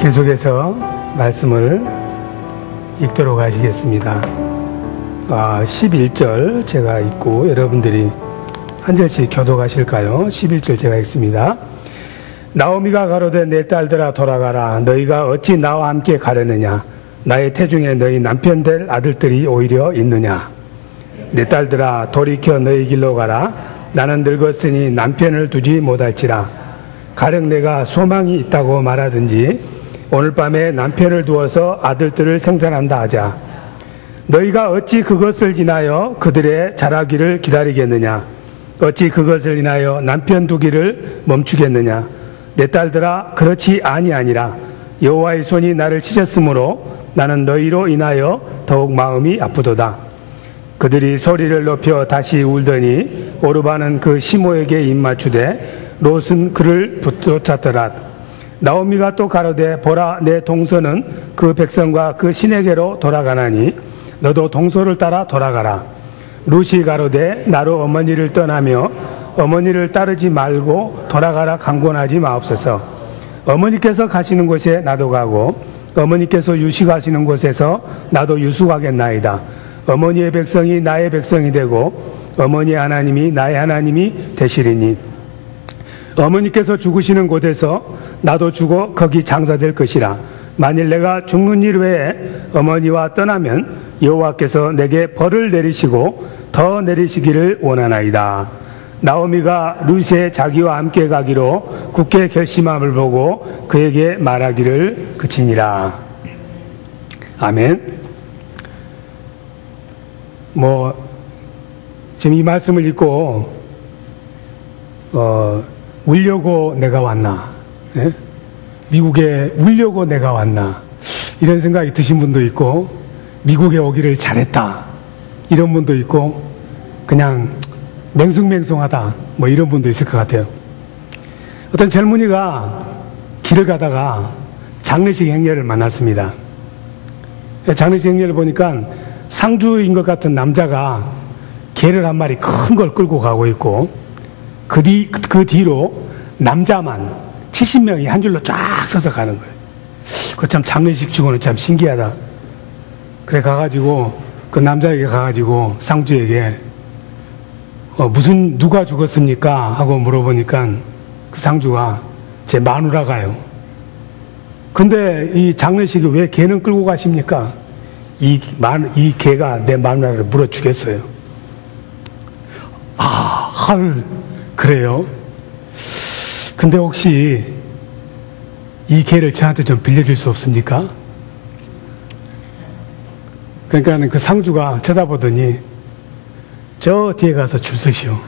계속해서 말씀을 읽도록 하시겠습니다. 11절 제가 읽고 여러분들이 한 절씩 교독하실까요? 11절 제가 읽습니다. 나오미가 가로되 내 딸들아 돌아가라. 너희가 어찌 나와 함께 가려느냐? 나의 태중에 너희 남편 될 아들들이 오히려 있느냐? 내 딸들아 돌이켜 너희 길로 가라. 나는 늙었으니 남편을 두지 못할지라. 가령 내가 소망이 있다고 말하든지 오늘 밤에 남편을 두어서 아들들을 생산한다 하자. 너희가 어찌 그것을 인하여 그들의 자라기를 기다리겠느냐? 어찌 그것을 인하여 남편 두기를 멈추겠느냐? 내 딸들아 그렇지 아니하니라. 여호와의 손이 나를 치셨으므로 나는 너희로 인하여 더욱 마음이 아프도다. 그들이 소리를 높여 다시 울더니 오르바는 그 시모에게 입맞추되 롯은 그를 붙쫓았더라. 나오미가 또 가로되 보라 내 동서는 그 백성과 그 신에게로 돌아가나니 너도 동서를 따라 돌아가라. 롯이 가로되 나로 어머니를 떠나며 어머니를 따르지 말고 돌아가라 강권하지 마옵소서. 어머니께서 가시는 곳에 나도 가고 어머니께서 유식하시는 곳에서 나도 유숙하겠나이다. 어머니의 백성이 나의 백성이 되고 어머니의 하나님이 나의 하나님이 되시리니 어머니께서 죽으시는 곳에서 나도 죽어 거기 장사될 것이라. 만일 내가 죽는 일 외에 어머니와 떠나면 여호와께서 내게 벌을 내리시고 더 내리시기를 원하나이다. 나오미가 룻의 자기와 함께 가기로 굳게 결심함을 보고 그에게 말하기를 그치니라. 아멘. 지금 이 말씀을 읽고 울려고 내가 왔나? 예? 미국에 울려고 내가 왔나? 이런 생각이 드신 분도 있고 미국에 오기를 잘했다 이런 분도 있고 그냥 맹숭맹숭하다 이런 분도 있을 것 같아요. 어떤 젊은이가 길을 가다가 장례식 행렬을 만났습니다. 장례식 행렬을 보니까 상주인 것 같은 남자가 개를 한 마리 큰 걸 끌고 가고 있고 그 뒤로 남자만 70명이 한 줄로 쫙 서서 가는 거예요. 그거 참 장례식 치고는 참 신기하다. 그래 가가지고 그 남자에게 가가지고 상주에게 누가 죽었습니까? 하고 물어보니까 그 상주가 제 마누라가요. 근데 이 장례식에 왜 개는 끌고 가십니까? 이 개가 내 마누라를 물어 주겠어요. 그래요? 근데 혹시 이 개를 저한테 좀 빌려줄 수 없습니까? 그러니까 그 상주가 쳐다보더니 저 뒤에 가서 줄 서시오.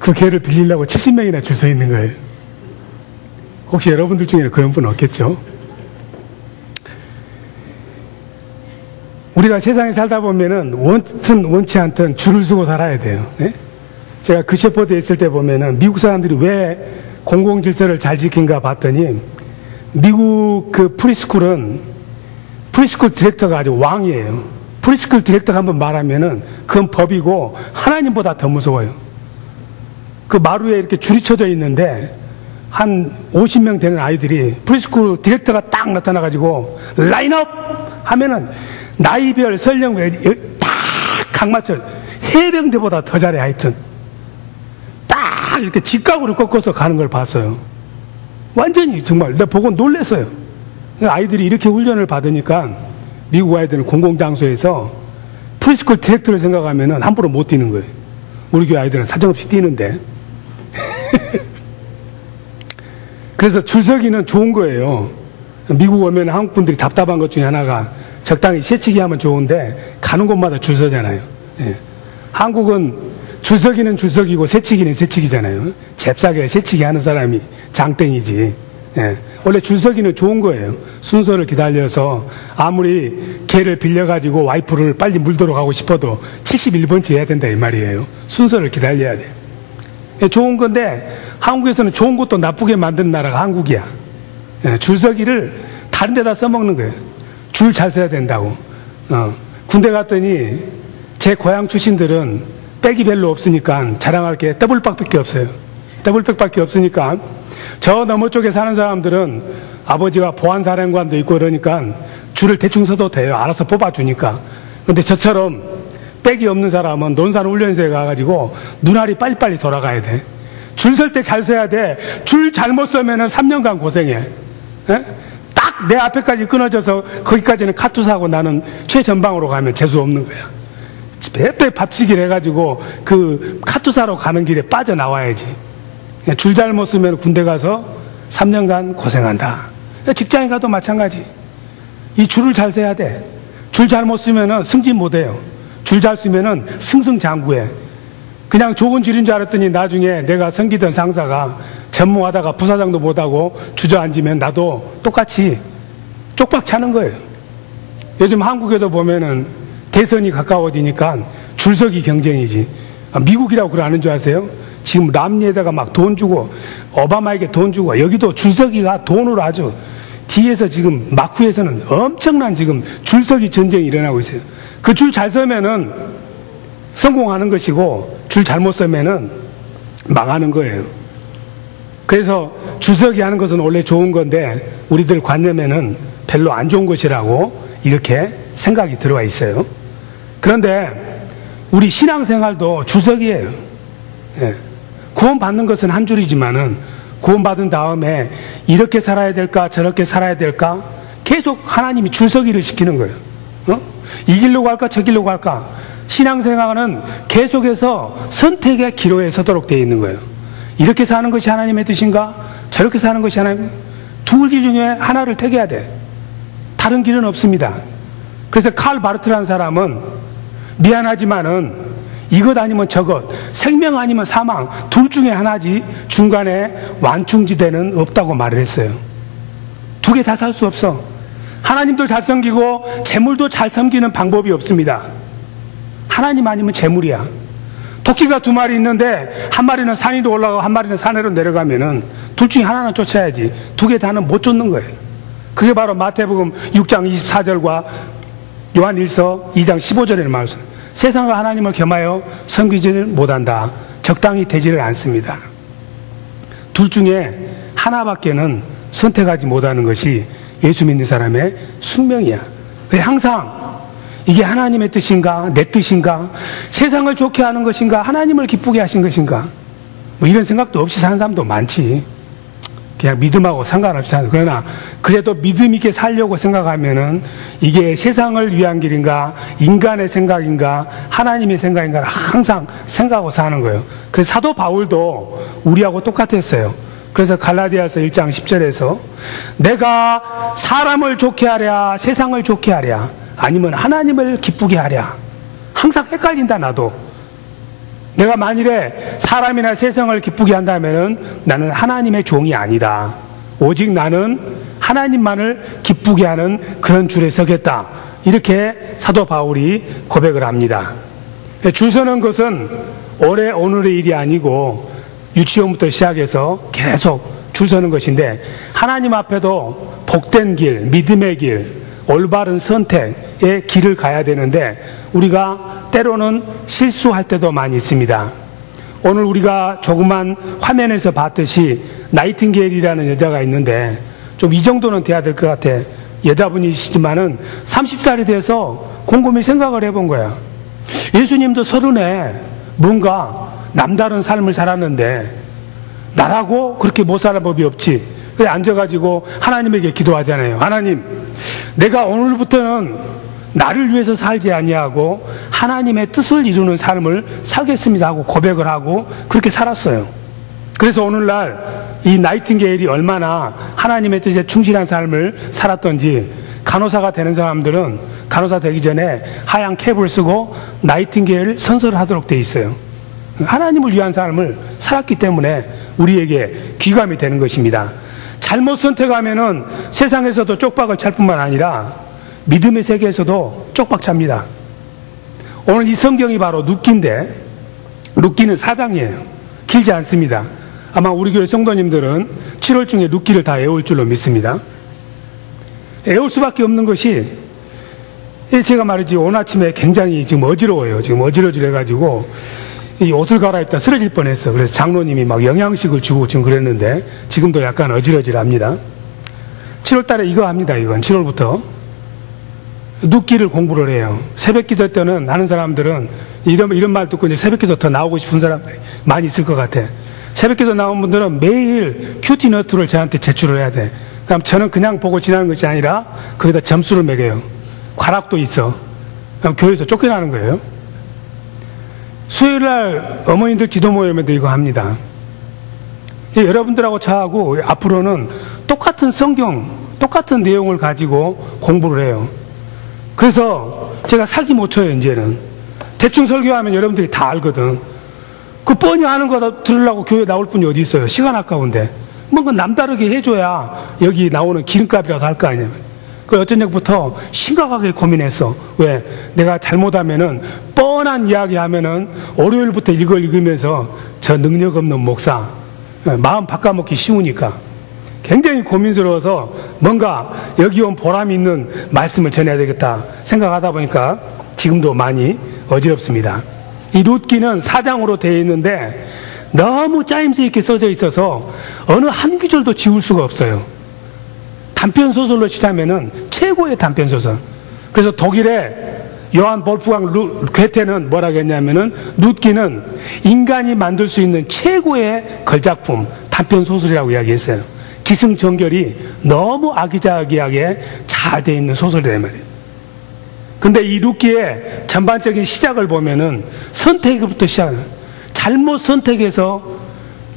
그 개를 빌리려고 70명이나 줄 서 있는 거예요. 혹시 여러분들 중에는 그런 분 없겠죠? 우리가 세상에 살다 보면은 원튼 원치 않든 줄을 서고 살아야 돼요. 네? 제가 그 셰퍼드에 있을 때 보면은 미국 사람들이 왜 공공질서를 잘 지킨가 봤더니 미국 그 프리스쿨은 프리스쿨 디렉터가 아주 왕이에요. 프리스쿨 디렉터가 한번 말하면은 그건 법이고 하나님보다 더 무서워요. 그 마루에 이렇게 줄이 쳐져 있는데 한 50명 되는 아이들이 프리스쿨 디렉터가 딱 나타나가지고 라인업 하면은 나이별 설령별 딱 각맞춰 해병대보다 더 잘해. 하여튼 딱 이렇게 직각으로 꺾어서 가는 걸 봤어요. 완전히 정말 내가 보고 놀랐어요. 아이들이 이렇게 훈련을 받으니까 미국 아이들은 공공장소에서 프리스쿨 디렉터를 생각하면 함부로 못 뛰는 거예요. 우리 교회 아이들은 사정없이 뛰는데 그래서 줄서기는 좋은 거예요. 미국 오면 한국 분들이 답답한 것 중에 하나가 적당히 새치기 하면 좋은데 가는 곳마다 줄 서잖아요. 예. 한국은 줄서기는 줄서기고 새치기는 새치기잖아요. 잽싸게 새치기 하는 사람이 장땡이지. 예. 원래 줄서기는 좋은 거예요. 순서를 기다려서 아무리 개를 빌려가지고 와이프를 빨리 물도록 하고 싶어도 71번째 해야 된다 이 말이에요. 순서를 기다려야 돼. 예, 좋은 건데 한국에서는 좋은 것도 나쁘게 만든 나라가 한국이야. 예, 줄서기를 다른 데다 써먹는 거예요. 줄 잘 서야 된다고. 군대 갔더니 제 고향 출신들은 백이 별로 없으니까 자랑할 게 더블백밖에 없어요. 더블백밖에 없으니까 저 너머 쪽에 사는 사람들은 아버지가 보안사령관도 있고 그러니까 줄을 대충 서도 돼요. 알아서 뽑아주니까. 근데 저처럼 백이 없는 사람은 논산훈련소에 가가지고 눈알이 빨리빨리 돌아가야 돼. 줄 설 때 잘 서야 돼. 줄 잘못 서면은 3년간 고생해. 에? 딱 내 앞에까지 끊어져서 거기까지는 카투사하고 나는 최전방으로 가면 재수 없는 거야. 빼빼 밥치기를 해가지고 그 카투사로 가는 길에 빠져나와야지. 줄 잘못 쓰면 군대 가서 3년간 고생한다. 직장에 가도 마찬가지. 이 줄을 잘 서야 돼. 줄 잘못 쓰면은 승진 못 해요. 줄 잘 쓰면은 승승장구해. 그냥 좋은 줄인 줄 알았더니 나중에 내가 섬기던 상사가 전무하다가 부사장도 못하고 주저앉으면 나도 똑같이 쪽박 차는 거예요. 요즘 한국에도 보면은 대선이 가까워지니까 줄서기 경쟁이지. 미국이라고 그러는 줄 아세요? 지금 남미에다가 막 돈 주고 오바마에게 돈 주고 여기도 줄서기가 돈으로 아주 뒤에서 지금 마쿠에서는 엄청난 지금 줄서기 전쟁이 일어나고 있어요. 그 줄 잘 서면은 성공하는 것이고 줄 잘못 서면은 망하는 거예요. 그래서 줄서기 하는 것은 원래 좋은 건데 우리들 관념에는 별로 안 좋은 것이라고 이렇게 생각이 들어와 있어요. 그런데 우리 신앙생활도 줄서기예요. 예. 구원받는 것은 한 줄이지만은 구원받은 다음에 이렇게 살아야 될까 저렇게 살아야 될까 계속 하나님이 줄서기를 시키는 거예요. 이 길로 갈까 저 길로 갈까. 신앙생활은 계속해서 선택의 기로에 서도록 되어 있는 거예요. 이렇게 사는 것이 하나님의 뜻인가 저렇게 사는 것이 하나님의 두 길 중에 하나를 택해야 돼. 다른 길은 없습니다. 그래서 칼 바르트라는 사람은 미안하지만은 이것 아니면 저것, 생명 아니면 사망, 둘 중에 하나지 중간에 완충지대는 없다고 말을 했어요. 두 개 다 살 수 없어. 하나님도 잘 섬기고 재물도 잘 섬기는 방법이 없습니다. 하나님 아니면 재물이야. 토끼가 두 마리 있는데 한 마리는 산 위로 올라가고 한 마리는 산으로 내려가면은 둘 중에 하나는 쫓아야지. 두 개 다는 못 쫓는 거예요. 그게 바로 마태복음 6장 24절과 요한 1서 2장 15절의 말씀. 세상과 하나님을 겸하여 섬기지를 못한다. 적당히 되지를 않습니다. 둘 중에 하나밖에는 선택하지 못하는 것이 예수 믿는 사람의 숙명이야. 항상 이게 하나님의 뜻인가 내 뜻인가 세상을 좋게 하는 것인가 하나님을 기쁘게 하신 것인가 뭐 이런 생각도 없이 사는 사람도 많지. 그냥 믿음하고 상관없이 하는. 그러나 그래도 믿음 있게 살려고 생각하면은 이게 세상을 위한 길인가 인간의 생각인가 하나님의 생각인가 항상 생각하고 사는 거예요. 그래서 사도 바울도 우리하고 똑같았어요. 그래서 갈라디아서 1장 10절에서 내가 사람을 좋게 하랴 세상을 좋게 하랴 아니면 하나님을 기쁘게 하랴. 항상 헷갈린다. 나도 내가 만일에 사람이나 세상을 기쁘게 한다면은 나는 하나님의 종이 아니다. 오직 나는 하나님만을 기쁘게 하는 그런 줄에 서겠다. 이렇게 사도 바울이 고백을 합니다. 줄 서는 것은 올해 오늘의 일이 아니고 유치원부터 시작해서 계속 줄 서는 것인데 하나님 앞에도 복된 길, 믿음의 길, 올바른 선택의 길을 가야 되는데 우리가 때로는 실수할 때도 많이 있습니다. 오늘 우리가 조그만 화면에서 봤듯이 나이팅게일이라는 여자가 있는데 좀 이 정도는 돼야 될 것 같아. 여자분이시지만은 30살이 돼서 곰곰이 생각을 해본 거야. 예수님도 30에 뭔가 남다른 삶을 살았는데 나라고 그렇게 못 사는 법이 없지. 그래 앉아가지고 하나님에게 기도하잖아요. 하나님, 내가 오늘부터는 나를 위해서 살지 아니하고 하나님의 뜻을 이루는 삶을 살겠습니다 하고 고백을 하고 그렇게 살았어요. 그래서 오늘날 이 나이팅게일이 얼마나 하나님의 뜻에 충실한 삶을 살았던지 간호사가 되는 사람들은 간호사 되기 전에 하얀 캡을 쓰고 나이팅게일 선서를 하도록 돼 있어요. 하나님을 위한 삶을 살았기 때문에 우리에게 귀감이 되는 것입니다. 잘못 선택하면은 세상에서도 쪽박을 찰 뿐만 아니라 믿음의 세계에서도 쪽박 찹니다. 오늘 이 성경이 바로 룻기인데 룻기는 4장이에요. 길지 않습니다. 아마 우리 교회 성도님들은 7월 중에 룻기를 다 외울 줄로 믿습니다. 외울 수밖에 없는 것이 제가 말이지 오늘 아침에 굉장히 지금 어지러워요. 지금 어지러지해가지고 이 옷을 갈아입다 쓰러질 뻔했어. 그래서 장로님이 막 영양식을 주고 지금 그랬는데 지금도 약간 어질어질합니다. 7월 달에 이거 합니다. 이건 7월부터 눕기를 공부를 해요. 새벽 기도 때는 하는 사람들은 이런 말 듣고 이제 새벽 기도 더 나오고 싶은 사람들이 많이 있을 것 같아. 새벽 기도 나온 분들은 매일 큐티 너트를 저한테 제출을 해야 돼. 그럼 저는 그냥 보고 지나는 것이 아니라 거기다 점수를 매겨요. 과락도 있어. 그럼 교회에서 쫓겨나는 거예요. 수요일 날 어머니들 기도 모임에도 이거 합니다. 여러분들하고 저하고 앞으로는 똑같은 성경, 똑같은 내용을 가지고 공부를 해요. 그래서 제가 살기 못 쳐요, 이제는. 대충 설교하면 여러분들이 다 알거든. 그 뻔히 아는 거 들으려고 교회 나올 분이 어디 있어요? 시간 아까운데. 뭔가 남다르게 해줘야 여기 나오는 기름값이라도 할 거 아니에요. 그 어쩐 적부터 심각하게 고민했어. 왜? 내가 잘못하면은 뻔한 이야기 하면은 월요일부터 이걸 읽으면서 저 능력 없는 목사 마음 바꿔먹기 쉬우니까 굉장히 고민스러워서 뭔가 여기 온 보람 있는 말씀을 전해야 되겠다 생각하다 보니까 지금도 많이 어지럽습니다. 이 룻기는 4장으로 되어 있는데 너무 짜임새 있게 써져 있어서 어느 한 구절도 지울 수가 없어요. 단편소설로 치자면은 최고의 단편소설. 그래서 독일의 요한 볼프강 괴테는 뭐라고 했냐면은 룻기는 인간이 만들 수 있는 최고의 걸작품, 단편소설이라고 이야기했어요. 기승전결이 너무 아기자기하게 잘 돼 있는 소설이란 말이에요. 근데 이 룻기의 전반적인 시작을 보면은 선택부터 시작해요. 잘못 선택해서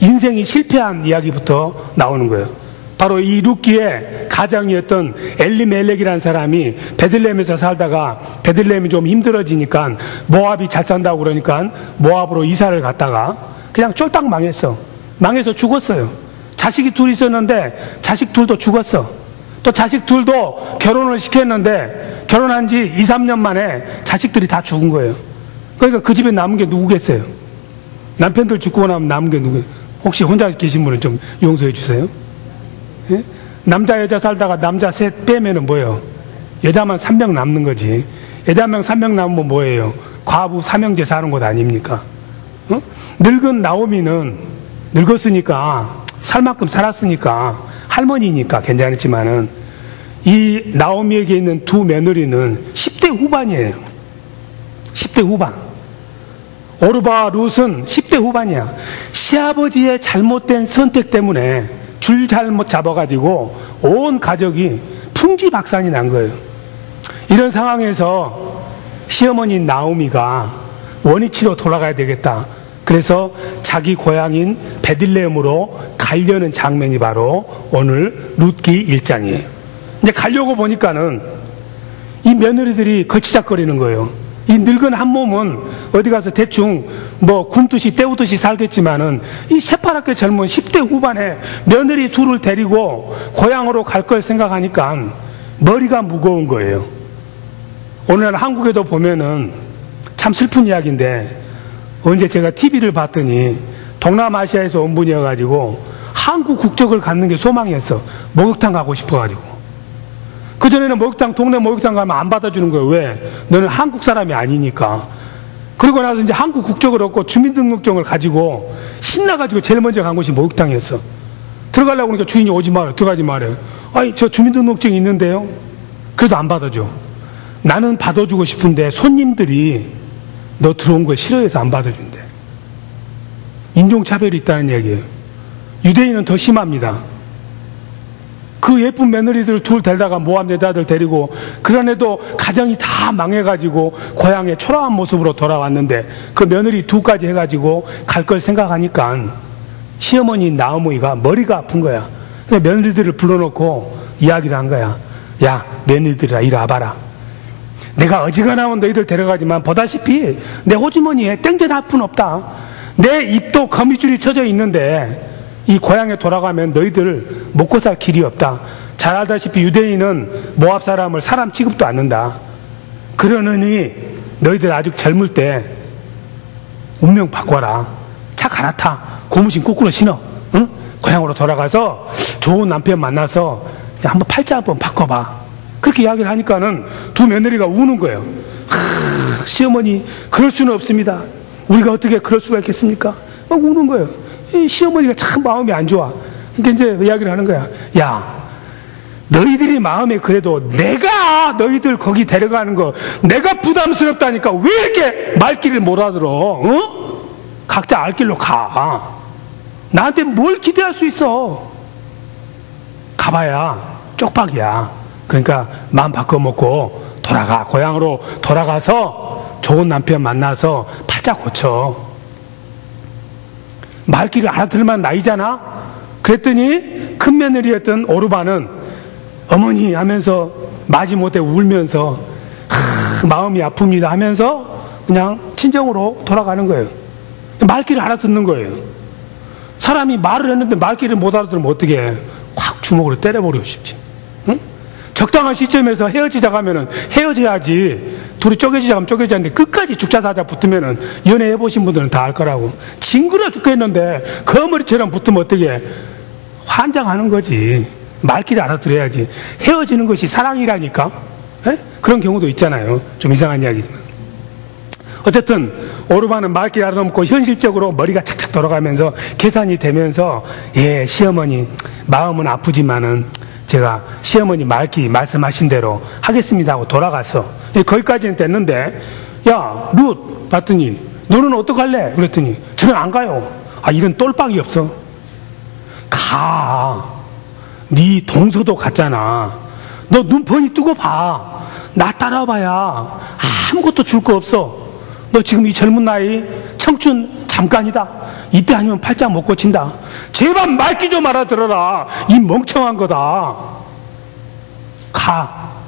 인생이 실패한 이야기부터 나오는 거예요. 바로 이 룻기의 가장이었던 엘리멜렉이라는 사람이 베들레헴에서 살다가 베들레헴이 좀 힘들어지니까 모압이 잘 산다고 그러니까 모압으로 이사를 갔다가 그냥 쫄딱 망했어. 망해서 죽었어요. 자식이 둘 있었는데 자식 둘도 죽었어. 또 자식 둘도 결혼을 시켰는데 결혼한 지 2, 3년 만에 자식들이 다 죽은 거예요. 그러니까 그 집에 남은 게 누구겠어요? 남편들 죽고 나면 남은 게 누구예요? 혹시 혼자 계신 분은 좀 용서해 주세요. 예? 남자 여자 살다가 남자 셋 빼면은 뭐예요? 여자만 3명 남는 거지. 여자만 3명 남으면 뭐예요? 과부 삼형제 사는 곳 아닙니까? 늙은 나오미는 늙었으니까 살 만큼 살았으니까 할머니니까 괜찮았지만은 이 나오미에게 있는 두 며느리는 10대 후반이에요. 10대 후반. 오르바 룻은 10대 후반이야. 시아버지의 잘못된 선택 때문에 줄 잘못 잡아가지고 온 가족이 풍지박산이 난 거예요. 이런 상황에서 시어머니 나오미가 원위치로 돌아가야 되겠다. 그래서 자기 고향인 베들레헴으로 가려는 장면이 바로 오늘 룻기 1장이에요. 이제 가려고 보니까는 이 며느리들이 거치작거리는 거예요. 이 늙은 한 몸은 어디 가서 대충 뭐 굶듯이 때우듯이 살겠지만은 이 새파랗게 젊은 10대 후반에 며느리 둘을 데리고 고향으로 갈 걸 생각하니까 머리가 무거운 거예요. 오늘 한국에도 보면은 참 슬픈 이야기인데 언제 제가 TV를 봤더니 동남아시아에서 온 분이어가지고 한국 국적을 갖는 게 소망이었어. 목욕탕 가고 싶어가지고. 그전에는 목욕탕, 동네 목욕탕 가면 안 받아주는 거예요. 왜? 너는 한국 사람이 아니니까. 그러고 나서 이제 한국 국적을 얻고 주민등록증을 가지고 신나가지고 제일 먼저 간 곳이 목욕탕이었어. 들어가려고 그러니까 주인이 오지 마라, 들어가지 말아요. 아니, 저 주민등록증이 있는데요? 그래도 안 받아줘. 나는 받아주고 싶은데 손님들이 너 들어온 걸 싫어해서 안 받아준대. 인종차별이 있다는 얘기예요. 유대인은 더 심합니다. 그 예쁜 며느리들 둘 데다가 모압 여자들 데리고 그런 애도 가정이 다 망해가지고 고향에 초라한 모습으로 돌아왔는데 그 며느리 둘까지 해가지고 갈 걸 생각하니까 시어머니 나오미가 머리가 아픈 거야. 그래서 며느리들을 불러놓고 이야기를 한 거야. 야, 며느리들아 이리 와봐라. 내가 어지간하면 너희들 데려가지만 보다시피 내 호주머니에 땡전 한 푼 없다. 내 입도 거미줄이 쳐져 있는데 이 고향에 돌아가면 너희들 먹고 살 길이 없다. 잘 알다시피 유대인은 모압 사람을 사람 취급도 않는다. 그러느니 너희들 아직 젊을 때 운명 바꿔라. 차 갈아타. 고무신 거꾸로 신어. 응? 고향으로 돌아가서 좋은 남편 만나서 한번 팔자 한번 바꿔봐. 그렇게 이야기를 하니까는 두 며느리가 우는 거예요. 시어머니 그럴 수는 없습니다. 우리가 어떻게 그럴 수가 있겠습니까? 막 우는 거예요. 이 시어머니가 참 마음이 안 좋아. 그러니까 이제 이야기를 하는 거야. 야, 너희들이 마음에 그래도 내가 너희들 거기 데려가는 거 내가 부담스럽다니까 왜 이렇게 말귀를 못 알아들어? 어? 각자 알 길로 가. 나한테 뭘 기대할 수 있어? 가봐야 쪽박이야. 그러니까 마음 바꿔먹고 돌아가. 고향으로 돌아가서 좋은 남편 만나서 팔짝 고쳐. 말귀를 알아들을만 나이잖아? 그랬더니 큰 며느리였던 오르반은 어머니 하면서 마지못해 울면서 마음이 아픕니다 하면서 그냥 친정으로 돌아가는 거예요. 말귀를 알아듣는 거예요. 사람이 말을 했는데 말귀를 못 알아들으면 어떻게 해? 확 주먹으로 때려버리고 싶지. 응? 적당한 시점에서 헤어지자고 하면은 헤어져야지. 둘이 쪼개지자고 하면 쪼개지는데 끝까지 죽자 사자 붙으면은 연애해보신 분들은 다 알 거라고. 징그러 죽겠는데 거머리처럼 붙으면 어떻게 해? 환장하는 거지. 말귀를 알아들어야지. 헤어지는 것이 사랑이라니까. 에? 그런 경우도 있잖아요. 좀 이상한 이야기지만. 어쨌든 오르반은 말귀를 알아먹고 현실적으로 머리가 착착 돌아가면서 계산이 되면서 예, 시어머니 마음은 아프지만은 제가 시어머니 말귀 말씀하신 대로 하겠습니다 하고 돌아갔어. 예, 거기까지는 됐는데 야, 룻 봤더니 너는 어떡할래? 그랬더니 저는 안 가요. 아, 이런 똘박이 없어. 가. 네 동서도 갔잖아. 너 눈 뻔히 뜨고 봐. 나 따라와봐야 아무것도 줄 거 없어. 너 지금 이 젊은 나이 청춘 잠깐이다. 이때 아니면 팔짱 못 고친다. 제발 말귀 좀 알아들어라. 이 멍청한 거다.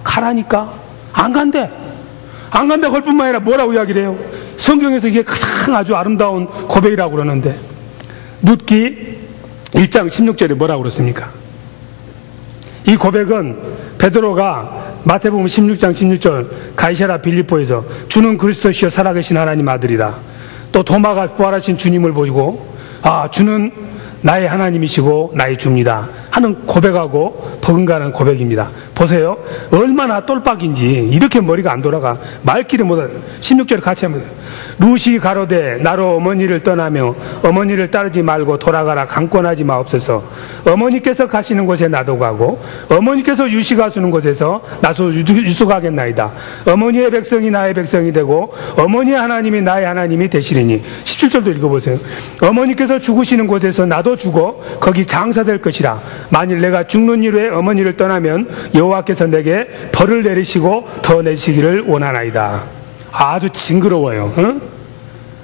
가라니까. 안 간대. 안 간다고 할 뿐만 아니라 뭐라고 이야기를 해요? 성경에서 이게 가장 아주 아름다운 고백이라고 그러는데 룻기 1장 16절에 뭐라고 그렇습니까? 이 고백은 베드로가 마태복음 16장 16절 가이사랴 빌립보에서 주는 그리스도시여 살아계신 하나님 아들이다. 또 도마가 부활하신 주님을 보고 아, 주는 나의 하나님이시고 나의 주입니다 하는 고백하고 버금가는 고백입니다. 보세요. 얼마나 똘박인지 이렇게 머리가 안 돌아가. 말귀를 못하는 16절에 같이 합니다. 룻이 가로되 나로 어머니를 떠나며 어머니를 따르지 말고 돌아가라 강권하지 마옵소서. 어머니께서 가시는 곳에 나도 가고 어머니께서 유식하시는 곳에서 나도 유숙하겠나이다. 어머니의 백성이 나의 백성이 되고 어머니의 하나님이 나의 하나님이 되시리니. 17절도 읽어보세요. 어머니께서 죽으시는 곳에서 나도 죽어 거기 장사될 것이라. 만일 내가 죽는 이후에 어머니를 떠나면 여호와께서 내게 벌을 내리시고 더 내시기를 원하나이다. 아주 징그러워요. 응?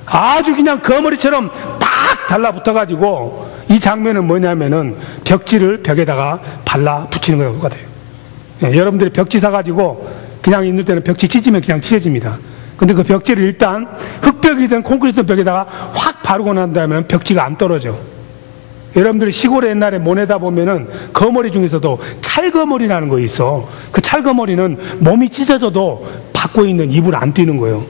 아주 그냥 거머리처럼 딱 달라붙어가지고 이 장면은 뭐냐면은 벽지를 벽에다가 발라 붙이는 거하고 똑같아요. 예, 여러분들이 벽지 사가지고 그냥 있는 때는 벽지 찢으면 그냥 찢어집니다. 근데 그 벽지를 일단 흙벽이든 콘크리트 벽에다가 확 바르고 난 다음에 벽지가 안 떨어져. 여러분들이 시골에 옛날에 모내다 보면은 거머리 중에서도 찰거머리라는 거 있어. 그 찰거머리는 몸이 찢어져도 받고 있는 입을 안 띄는 거예요.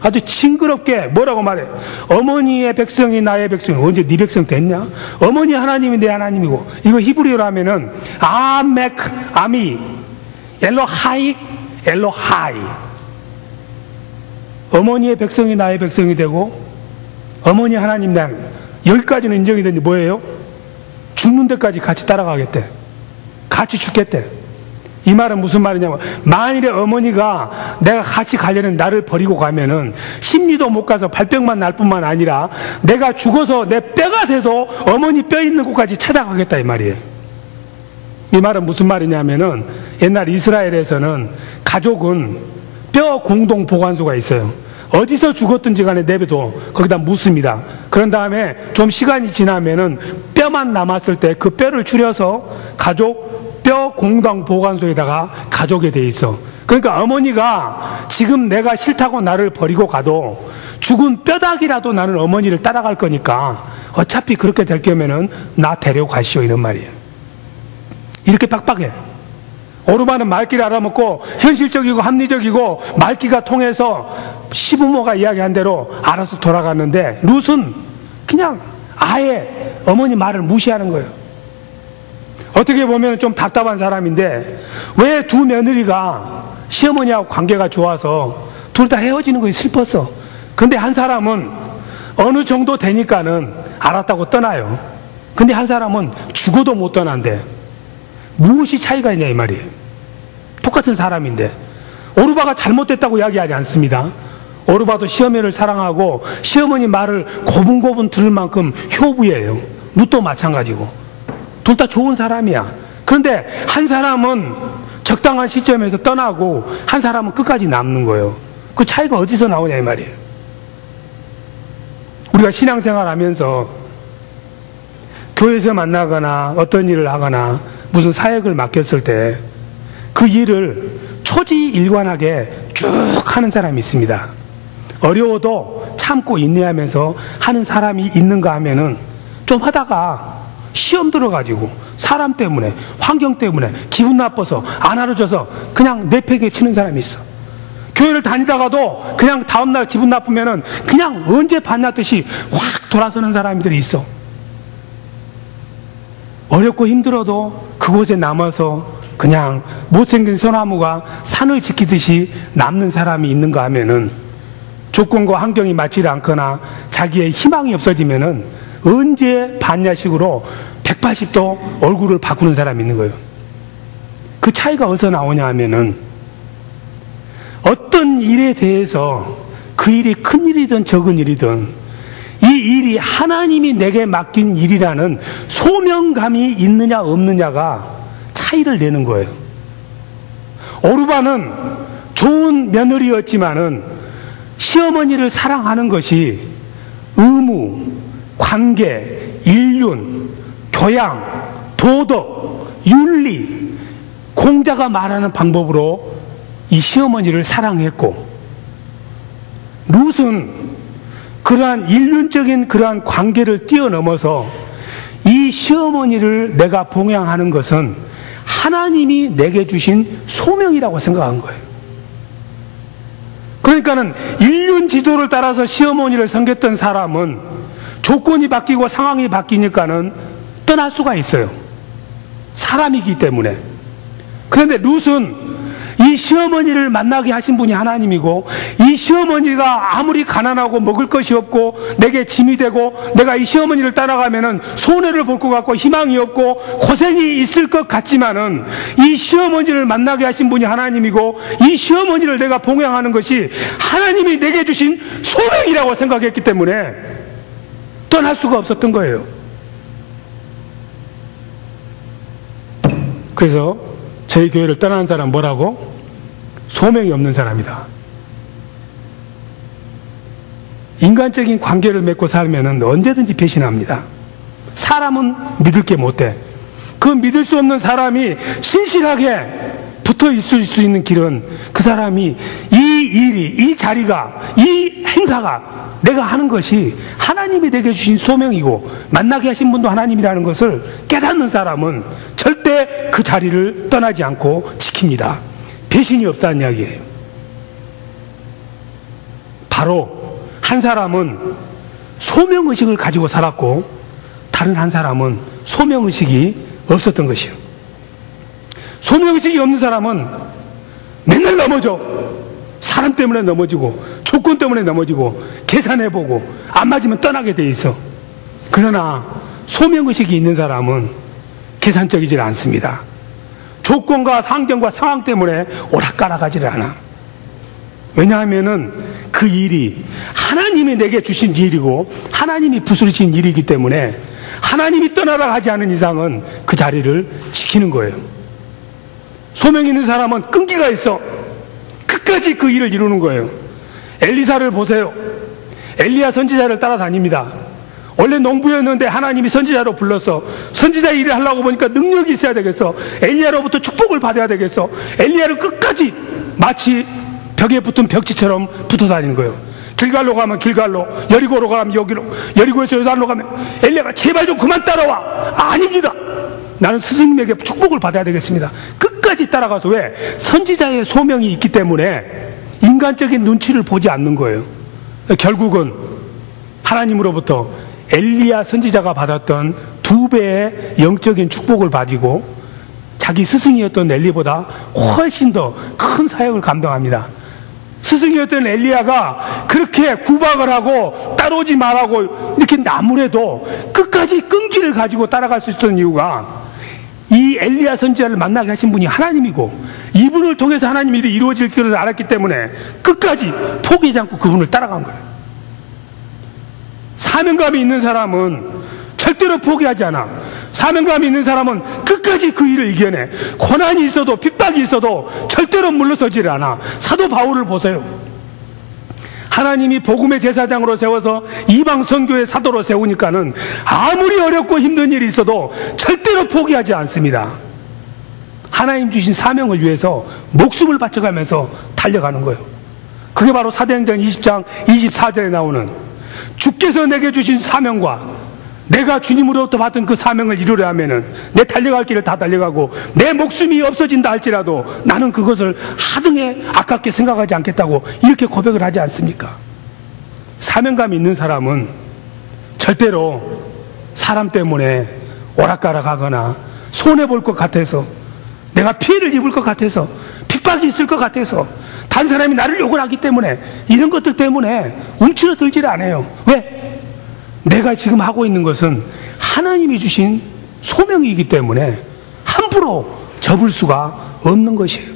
아주 징그럽게 뭐라고 말해? 어머니의 백성이 나의 백성이. 언제 네 백성 됐냐? 어머니 하나님이 내 하나님이고. 이거 히브리어로 하면은 아멕 아미 엘로하이 엘로하이. 어머니의 백성이 나의 백성이 되고 어머니 하나님 내 하나님. 여기까지는 인정이 되는데 뭐예요? 죽는 데까지 같이 따라가겠대. 같이 죽겠대. 이 말은 무슨 말이냐면 만일에 어머니가 내가 같이 가려는 나를 버리고 가면은 심리도 못 가서 발병만 날 뿐만 아니라 내가 죽어서 내 뼈가 돼도 어머니 뼈 있는 곳까지 찾아가겠다 이 말이에요. 이 말은 무슨 말이냐면은 옛날 이스라엘에서는 가족은 뼈 공동 보관소가 있어요. 어디서 죽었든지 간에 내비도 거기다 묻습니다. 그런 다음에 좀 시간이 지나면은 뼈만 남았을 때 그 뼈를 추려서 가족 뼈 공동 보관소에다가 가족에 돼 있어. 그러니까 어머니가 지금 내가 싫다고 나를 버리고 가도 죽은 뼈다귀라도 나는 어머니를 따라갈 거니까 어차피 그렇게 될 거면은 나 데려가시오 이런 말이에요. 이렇게 빡빡해. 오르반은 말귀를 알아먹고 현실적이고 합리적이고 말귀가 통해서 시부모가 이야기한 대로 알아서 돌아갔는데 룻은 그냥 아예 어머니 말을 무시하는 거예요. 어떻게 보면 좀 답답한 사람인데 왜 두 며느리가 시어머니하고 관계가 좋아서 둘 다 헤어지는 거에 슬펐어. 그런데 한 사람은 어느 정도 되니까는 알았다고 떠나요. 근데 한 사람은 죽어도 못 떠난대. 무엇이 차이가 있냐 이 말이에요. 똑같은 사람인데. 오르바가 잘못됐다고 이야기하지 않습니다. 오르바도 시어머니를 사랑하고 시어머니 말을 고분고분 들을 만큼 효부예요. 룻도 마찬가지고. 둘 다 좋은 사람이야. 그런데 한 사람은 적당한 시점에서 떠나고 한 사람은 끝까지 남는 거예요. 그 차이가 어디서 나오냐 이 말이에요. 우리가 신앙생활 하면서 교회에서 만나거나 어떤 일을 하거나 무슨 사역을 맡겼을 때 그 일을 초지일관하게 쭉 하는 사람이 있습니다. 어려워도 참고 인내하면서 하는 사람이 있는가 하면은 좀 하다가 시험 들어가지고 사람 때문에 환경 때문에 기분 나빠서 안 알아줘서 그냥 내팽개 치는 사람이 있어. 교회를 다니다가도 그냥 다음날 기분 나쁘면은 그냥 언제 반났듯이 확 돌아서는 사람들이 있어. 어렵고 힘들어도 그곳에 남아서 그냥 못생긴 소나무가 산을 지키듯이 남는 사람이 있는가 하면은 조건과 환경이 맞지 않거나 자기의 희망이 없어지면은 언제 반야식으로 180도 얼굴을 바꾸는 사람이 있는 거예요. 그 차이가 어디서 나오냐 하면은 어떤 일에 대해서 그 일이 큰 일이든 적은 일이든 이 일이 하나님이 내게 맡긴 일이라는 소명감이 있느냐 없느냐가 차이를 내는 거예요. 오르바는 좋은 며느리였지만은 시어머니를 사랑하는 것이 의무, 관계, 인륜, 교양, 도덕, 윤리, 공자가 말하는 방법으로 이 시어머니를 사랑했고, 룻은 그러한 인륜적인 그러한 관계를 뛰어넘어서 이 시어머니를 내가 봉양하는 것은 하나님이 내게 주신 소명이라고 생각한 거예요. 그러니까는 인륜 지도를 따라서 시어머니를 섬겼던 사람은 조건이 바뀌고 상황이 바뀌니까는 떠날 수가 있어요. 사람이기 때문에. 그런데 룻은 이 시어머니를 만나게 하신 분이 하나님이고, 이 시어머니가 아무리 가난하고 먹을 것이 없고 내게 짐이 되고 내가 이 시어머니를 따라가면은 손해를 볼 것 같고 희망이 없고 고생이 있을 것 같지만은 이 시어머니를 만나게 하신 분이 하나님이고 이 시어머니를 내가 봉양하는 것이 하나님이 내게 주신 소명이라고 생각했기 때문에 떠날 수가 없었던 거예요. 그래서 저희 교회를 떠난 사람 뭐라고? 소명이 없는 사람이다. 인간적인 관계를 맺고 살면은 언제든지 배신합니다. 사람은 믿을 게 못 돼. 그 믿을 수 없는 사람이 신실하게 붙어 있을 수 있는 길은 그 사람이 이 일이, 이 자리가, 이 행사가 내가 하는 것이 하나님이 내게 주신 소명이고 만나게 하신 분도 하나님이라는 것을 깨닫는 사람은 절대 그 자리를 떠나지 않고 지킵니다. 배신이 없다는 이야기예요. 바로 한 사람은 소명의식을 가지고 살았고 다른 한 사람은 소명의식이 없었던 것이요. 소명의식이 없는 사람은 맨날 넘어져. 사람 때문에 넘어지고 조건 때문에 넘어지고 계산해보고 안 맞으면 떠나게 돼 있어. 그러나 소명의식이 있는 사람은 계산적이질 않습니다. 조건과 환경과 상황 때문에 오락가락하지를 않아. 왜냐하면은 그 일이 하나님이 내게 주신 일이고 하나님이 부스러진 일이기 때문에 하나님이 떠나라 하지 않은 이상은 그 자리를 지키는 거예요. 소명 있는 사람은 끈기가 있어. 끝까지 그 일을 이루는 거예요. 엘리사를 보세요. 엘리야 선지자를 따라다닙니다. 원래 농부였는데 하나님이 선지자로 불렀어. 선지자 일을 하려고 보니까 능력이 있어야 되겠어. 엘리야로부터 축복을 받아야 되겠어. 엘리야를 끝까지 마치 벽에 붙은 벽지처럼 붙어 다니는 거예요. 길갈로 가면 길갈로, 여리고로 가면 여기로, 여리고에서 요단로 가면 엘리야가 제발 좀 그만 따라와. 아닙니다. 나는 스승님에게 축복을 받아야 되겠습니다. 끝까지 따라가서, 왜? 선지자의 소명이 있기 때문에 인간적인 눈치를 보지 않는 거예요. 결국은 하나님으로부터 엘리야 선지자가 받았던 2배의 영적인 축복을 가지고 자기 스승이었던 엘리보다 훨씬 더 큰 사역을 감당합니다. 스승이었던 엘리야가 그렇게 구박을 하고 따라오지 말라고 이렇게 나무래도 끝까지 끈기를 가지고 따라갈 수 있었던 이유가 이 엘리야 선지자를 만나게 하신 분이 하나님이고 이분을 통해서 하나님의 일이 이루어질 것을 알았기 때문에 끝까지 포기하지 않고 그분을 따라간 거예요. 사명감이 있는 사람은 절대로 포기하지 않아. 사명감이 있는 사람은 끝까지 그 일을 이겨내. 고난이 있어도 핍박이 있어도 절대로 물러서질 않아. 사도 바울을 보세요. 하나님이 복음의 제사장으로 세워서 이방 선교의 사도로 세우니까는 아무리 어렵고 힘든 일이 있어도 절대로 포기하지 않습니다. 하나님 주신 사명을 위해서 목숨을 바쳐가면서 달려가는 거예요. 그게 바로 사도행전 20장 24절에 나오는 주께서 내게 주신 사명과 내가 주님으로부터 받은 그 사명을 이루려 하면은 내 달려갈 길을 다 달려가고 내 목숨이 없어진다 할지라도 나는 그것을 하등에 아깝게 생각하지 않겠다고 이렇게 고백을 하지 않습니까? 사명감이 있는 사람은 절대로 사람 때문에 오락가락하거나 손해볼 것 같아서 내가 피해를 입을 것 같아서 핍박이 있을 것 같아서 다른 사람이 나를 욕을 하기 때문에 이런 것들 때문에 움츠러들질 않아요. 왜? 내가 지금 하고 있는 것은 하나님이 주신 소명이기 때문에 함부로 접을 수가 없는 것이에요.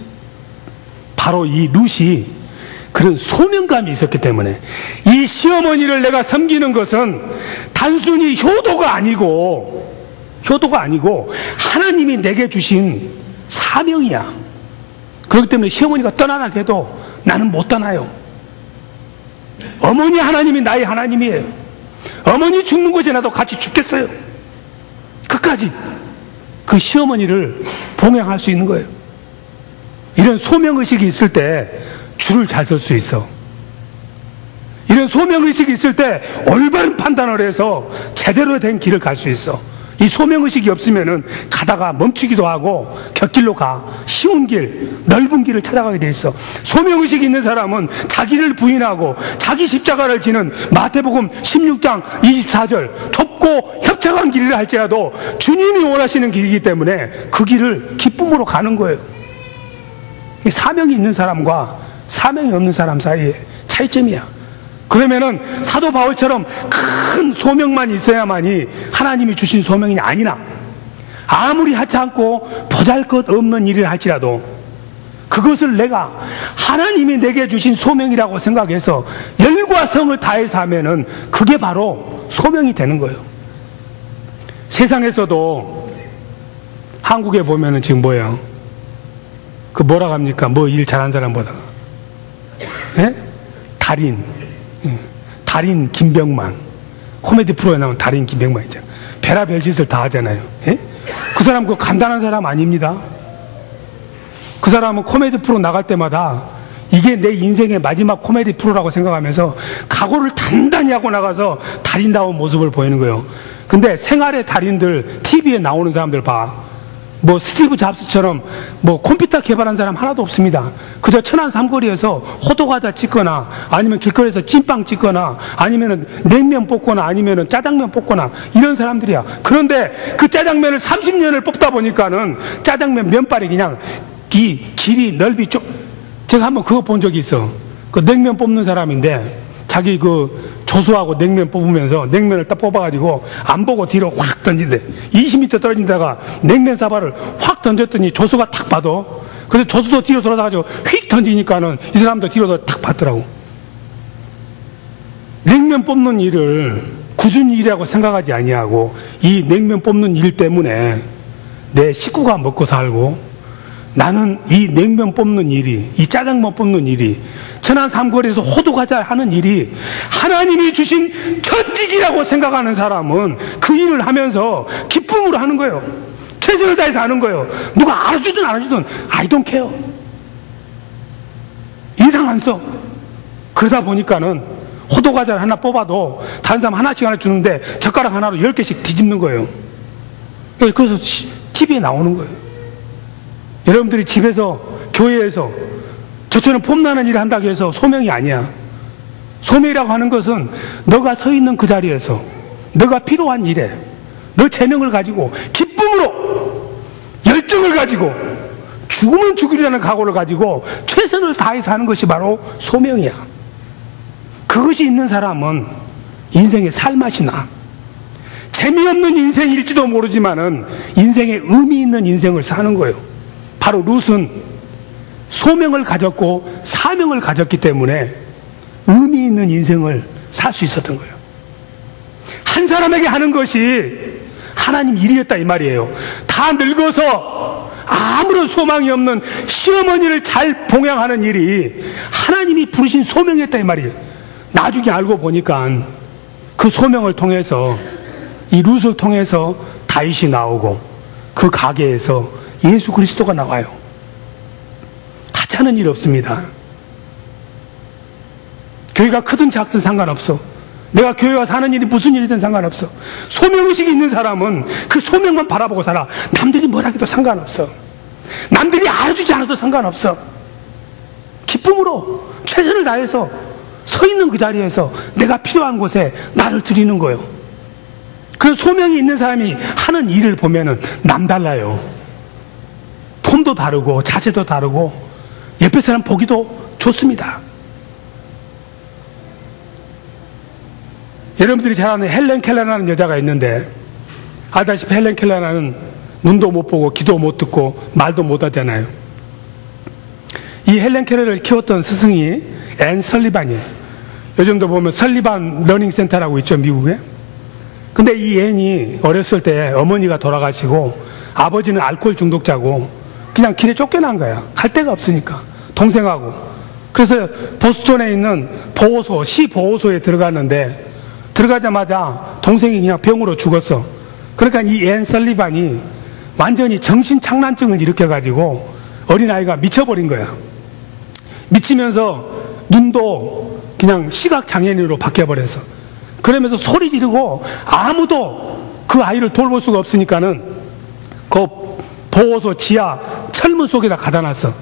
바로 이 룻이 그런 소명감이 있었기 때문에 이 시어머니를 내가 섬기는 것은 단순히 효도가 아니고 하나님이 내게 주신 사명이야. 그렇기 때문에 시어머니가 떠나나 해도 나는 못 떠나요. 어머니 하나님이 나의 하나님이에요. 어머니 죽는 것에 나도 같이 죽겠어요. 끝까지 그 시어머니를 봉양할 수 있는 거예요. 이런 소명의식이 있을 때 줄을 잘 설 수 있어. 이런 소명의식이 있을 때 올바른 판단을 해서 제대로 된 길을 갈 수 있어. 이 소명의식이 없으면은 가다가 멈추기도 하고 곁길로 가. 쉬운 길, 넓은 길을 찾아가게 돼 있어. 소명의식이 있는 사람은 자기를 부인하고 자기 십자가를 지는 마태복음 16장 24절 좁고 협착한 길이라 할지라도 주님이 원하시는 길이기 때문에 그 길을 기쁨으로 가는 거예요. 사명이 있는 사람과 사명이 없는 사람 사이의 차이점이야. 그러면은 사도 바울처럼 큰 소명만 있어야만이 하나님이 주신 소명이 아니나 아무리 하찮고 보잘것없는 일이라 할지라도 그것을 내가 하나님이 내게 주신 소명이라고 생각해서 열과 성을 다해서 하면은 그게 바로 소명이 되는 거예요. 세상에서도 한국에 보면은 지금 뭐예요? 그 뭐라고 합니까? 뭐 일 잘하는 사람보다가 예? 달인 김병만 코미디 프로에 나온 달인 김병만 있잖아요. 별의별 짓을 다 하잖아요. 예? 그 사람 그 간단한 사람 아닙니다. 그 사람은 코미디 프로 나갈 때마다 이게 내 인생의 마지막 코미디 프로라고 생각하면서 각오를 단단히 하고 나가서 달인다운 모습을 보이는 거예요. 근데 생활의 달인들 TV에 나오는 사람들 봐. 뭐 스티브 잡스처럼 뭐 컴퓨터 개발한 사람 하나도 없습니다. 그저 천안 삼거리에서 호두과자 찍거나 아니면 길거리에서 찐빵 찍거나 아니면 냉면 뽑거나 아니면 짜장면 뽑거나 이런 사람들이야. 그런데 그 짜장면을 30년을 뽑다 보니까는 짜장면 면발이 그냥 이 길이 넓이 좀 제가 한번 그거 본 적이 있어. 그 냉면 뽑는 사람인데 자기 그 조수하고 냉면 뽑으면서 냉면을 딱 뽑아가지고 안 보고 뒤로 확 던진대. 20m 떨어진 데다가 냉면 사발을 확 던졌더니 조수가 탁 봐도 그래서 조수도 뒤로 돌아가지고 휙 던지니까는 이 사람도 뒤로 탁 봤더라고. 냉면 뽑는 일을 굳은 일이라고 생각하지 아니하고 이 냉면 뽑는 일 때문에 내 식구가 먹고 살고 나는 이 냉면 뽑는 일이 이 짜장면 뽑는 일이 천안 삼거리에서 호두과자 하는 일이 하나님이 주신 천직이라고 생각하는 사람은 그 일을 하면서 기쁨으로 하는 거예요. 최선을 다해서 하는 거예요. 누가 알아주든 안 알아주든 I don't care. 인상 안 써. 그러다 보니까는 호두과자를 하나 뽑아도 다른 사람 하나씩 하나 주는데 젓가락 하나로 10개씩 뒤집는 거예요. 그래서 TV에 나오는 거예요. 여러분들이 집에서 교회에서 저처럼 폼나는 일을 한다고 해서 소명이 아니야. 소명이라고 하는 것은 너가 서 있는 그 자리에서 너가 필요한 일에 너 재능을 가지고 기쁨으로 열정을 가지고 죽으면 죽으리라는 각오를 가지고 최선을 다해서 하는 것이 바로 소명이야. 그것이 있는 사람은 인생의 살맛이 나. 재미없는 인생일지도 모르지만은 인생에 의미 있는 인생을 사는 거예요. 바로 룻은 소명을 가졌고 사명을 가졌기 때문에 의미 있는 인생을 살 수 있었던 거예요. 한 사람에게 하는 것이 하나님 일이었다 이 말이에요. 다 늙어서 아무런 소망이 없는 시어머니를 잘 봉양하는 일이 하나님이 부르신 소명이었다 이 말이에요. 나중에 알고 보니까 그 소명을 통해서 이 룻을 통해서 다윗이 나오고 그 가게에서 예수 그리스도가 나와요. 하찮은 일 없습니다. 교회가 크든 작든 상관없어. 내가 교회 와서 하는 일이 무슨 일이든 상관없어. 소명의식이 있는 사람은 그 소명만 바라보고 살아. 남들이 뭐라 해도 상관없어. 남들이 알아주지 않아도 상관없어. 기쁨으로 최선을 다해서 서 있는 그 자리에서 내가 필요한 곳에 나를 드리는 거예요. 그래서 소명이 있는 사람이 하는 일을 보면은 남달라요. 폼도 다르고 자세도 다르고 옆에 사람 보기도 좋습니다. 여러분들이 잘 아는 헬렌 켈러라는 여자가 있는데, 알다시피 헬렌 켈러는 눈도 못 보고 귀도 못 듣고 말도 못 하잖아요. 이 헬렌 켈러를 키웠던 스승이 앤 설리반이에요. 요즘도 보면 설리반 러닝센터라고 있죠, 미국에. 근데 이 앤이 어렸을 때 어머니가 돌아가시고 아버지는 알코올 중독자고 그냥 길에 쫓겨난 거야. 갈 데가 없으니까. 동생하고. 그래서 보스턴에 있는 보호소, 시 보호소에 들어갔는데 들어가자마자 동생이 그냥 병으로 죽었어. 그러니까 이 앤 설리반이 완전히 정신착란증을 일으켜가지고 어린아이가 미쳐버린 거야. 미치면서 눈도 그냥 시각장애인으로 바뀌어버려서, 그러면서 소리 지르고 아무도 그 아이를 돌볼 수가 없으니까는 그 보호소 지하 철문 속에다 가다 놨어.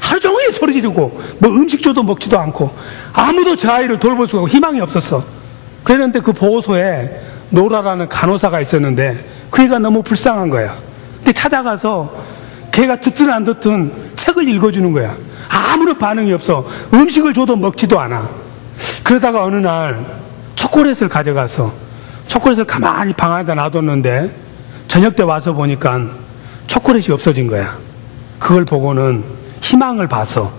하루 종일 소리 지르고 뭐 음식 줘도 먹지도 않고 아무도 저 아이를 돌볼 수가 없고 희망이 없었어. 그랬는데 그 보호소에 노라라는 간호사가 있었는데 그 애가 너무 불쌍한 거야. 근데 찾아가서 걔가 듣든 안 듣든 책을 읽어주는 거야. 아무런 반응이 없어. 음식을 줘도 먹지도 않아. 그러다가 어느 날 초콜릿을 가져가서 초콜릿을 가만히 방 안에다 놔뒀는데 저녁 때 와서 보니까 초콜릿이 없어진 거야. 그걸 보고는 희망을 봐서,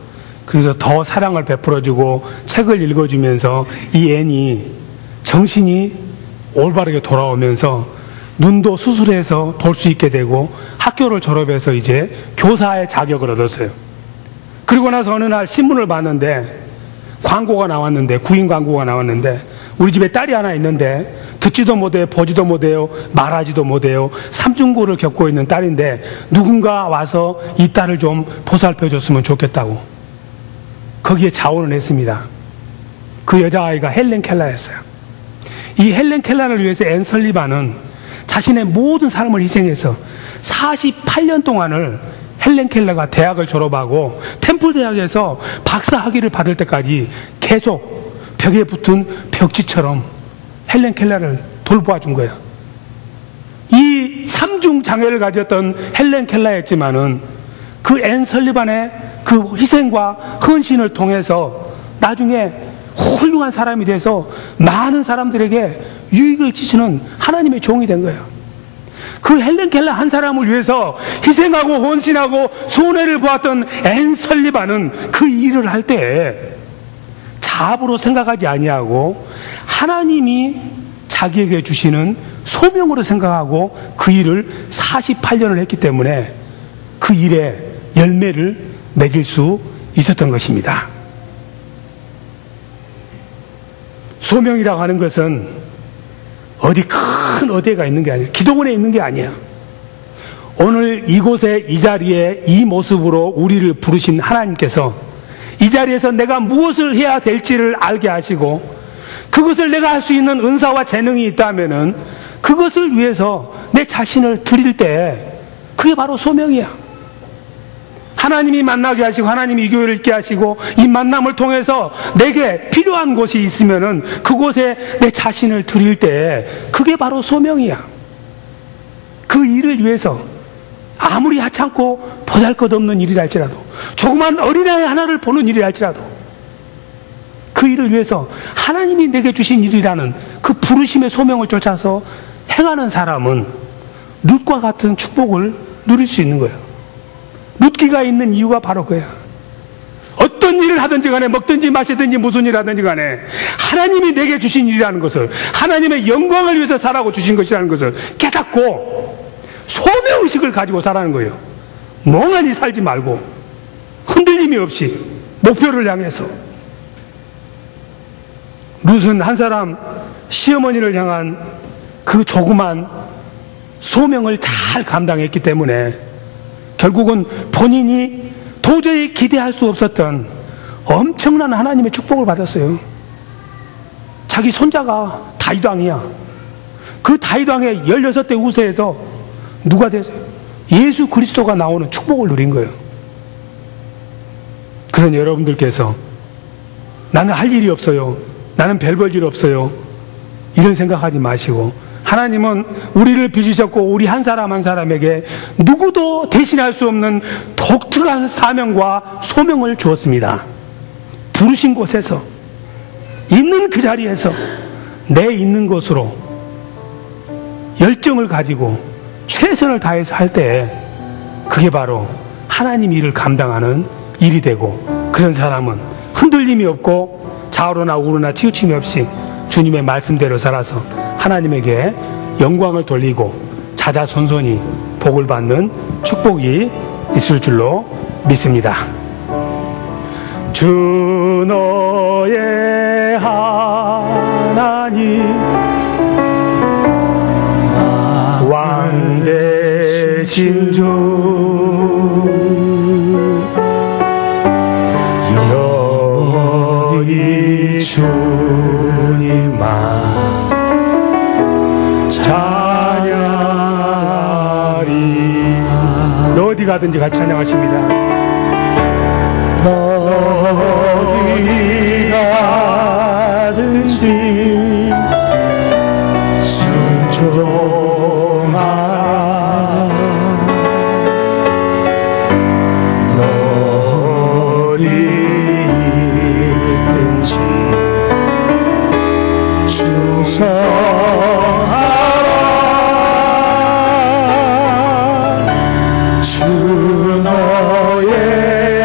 그래서 더 사랑을 베풀어주고 책을 읽어주면서 이 앤이 정신이 올바르게 돌아오면서 눈도 수술해서 볼 수 있게 되고 학교를 졸업해서 이제 교사의 자격을 얻었어요. 그리고 나서 어느 날 신문을 봤는데 광고가 나왔는데, 구인 광고가 나왔는데, 우리 집에 딸이 하나 있는데 듣지도 못해요, 보지도 못해요, 말하지도 못해요, 삼중고를 겪고 있는 딸인데 누군가 와서 이 딸을 좀 보살펴 줬으면 좋겠다고 거기에 자원을 했습니다. 그 여자아이가 헬렌 켈러였어요. 이 헬렌 켈러를 위해서 앤 설리반은 자신의 모든 삶을 희생해서 48년 동안을, 헬렌 켈러가 대학을 졸업하고 템플 대학에서 박사 학위를 받을 때까지 계속 벽에 붙은 벽지처럼 헬렌 켈러를 돌보아 준 거야. 이 삼중 장애를 가졌던 헬렌 켈러였지만은 그 앤 설리반의 그 희생과 헌신을 통해서 나중에 훌륭한 사람이 돼서 많은 사람들에게 유익을 끼치는 하나님의 종이 된 거예요. 그 헬렌 켈러 한 사람을 위해서 희생하고 헌신하고 손해를 보았던 앤 설리반은 그 일을 할 때 자업으로 생각하지 아니하고 하나님이 자기에게 주시는 소명으로 생각하고 그 일을 48년을 했기 때문에 그 일에 열매를 맺을 수 있었던 것입니다. 소명이라고 하는 것은 어디 큰 어디가 있는 게 아니야. 기도원에 있는 게 아니야. 오늘 이곳에 이 자리에 이 모습으로 우리를 부르신 하나님께서 이 자리에서 내가 무엇을 해야 될지를 알게 하시고 그것을 내가 할 수 있는 은사와 재능이 있다면은 그것을 위해서 내 자신을 드릴 때 그게 바로 소명이야. 하나님이 만나게 하시고 하나님이 이 교회를 있게 하시고 이 만남을 통해서 내게 필요한 곳이 있으면은 그곳에 내 자신을 드릴 때 그게 바로 소명이야. 그 일을 위해서 아무리 하찮고 보잘것없는 일이라 할지라도, 조그만 어린아이 하나를 보는 일이라 할지라도 그 일을 위해서 하나님이 내게 주신 일이라는 그 부르심의 소명을 쫓아서 행하는 사람은 룻과 같은 축복을 누릴 수 있는 거예요. 룻기가 있는 이유가 바로 그거야. 어떤 일을 하든지 간에, 먹든지 마시든지 무슨 일을 하든지 간에 하나님이 내게 주신 일이라는 것을, 하나님의 영광을 위해서 살라고 주신 것이라는 것을 깨닫고 소명의식을 가지고 살라는 거예요. 멍하니 살지 말고 흔들림이 없이 목표를 향해서. 룻은 한 사람 시어머니를 향한 그 조그만 소명을 잘 감당했기 때문에 결국은 본인이 도저히 기대할 수 없었던 엄청난 하나님의 축복을 받았어요. 자기 손자가 다윗 왕이야. 그 다윗 왕의 16대 우세에서 누가 됐어요? 예수 그리스도가 나오는 축복을 누린 거예요. 그런 여러분들께서 나는 할 일이 없어요, 나는 별 볼 일 없어요, 이런 생각하지 마시고, 하나님은 우리를 빚으셨고 우리 한 사람 한 사람에게 누구도 대신할 수 없는 독특한 사명과 소명을 주었습니다. 부르신 곳에서, 있는 그 자리에서 내 있는 것으로 열정을 가지고 최선을 다해서 할 때 그게 바로 하나님 일을 감당하는 일이 되고, 그런 사람은 흔들림이 없고 좌우로나 우로나 치우침이 없이 주님의 말씀대로 살아서 하나님에게 영광을 돌리고 자자손손이 복을 받는 축복이 있을 줄로 믿습니다. 주 너의 하나님 왕 대신 주 영원히 주님만 찬양하리. 너 어디 가든지 같이 찬양하십니다. 어디 가든지 순종하라. 어디 있든지 충성하라. 주 너의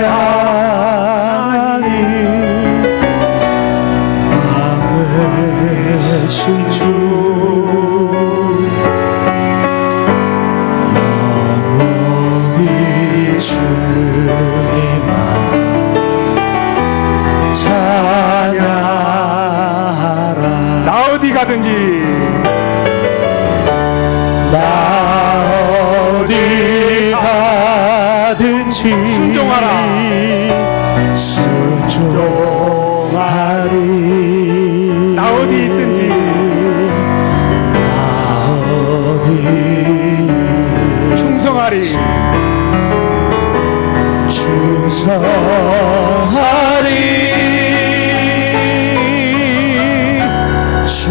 하나님 왕의 주 영원히 주님만 찬양하라. 나 어디 가든지, 나 어디 가든지 순종하라. 순종하리. 나 어디 있든지, 나 어디 충성하리. 충성하리. 주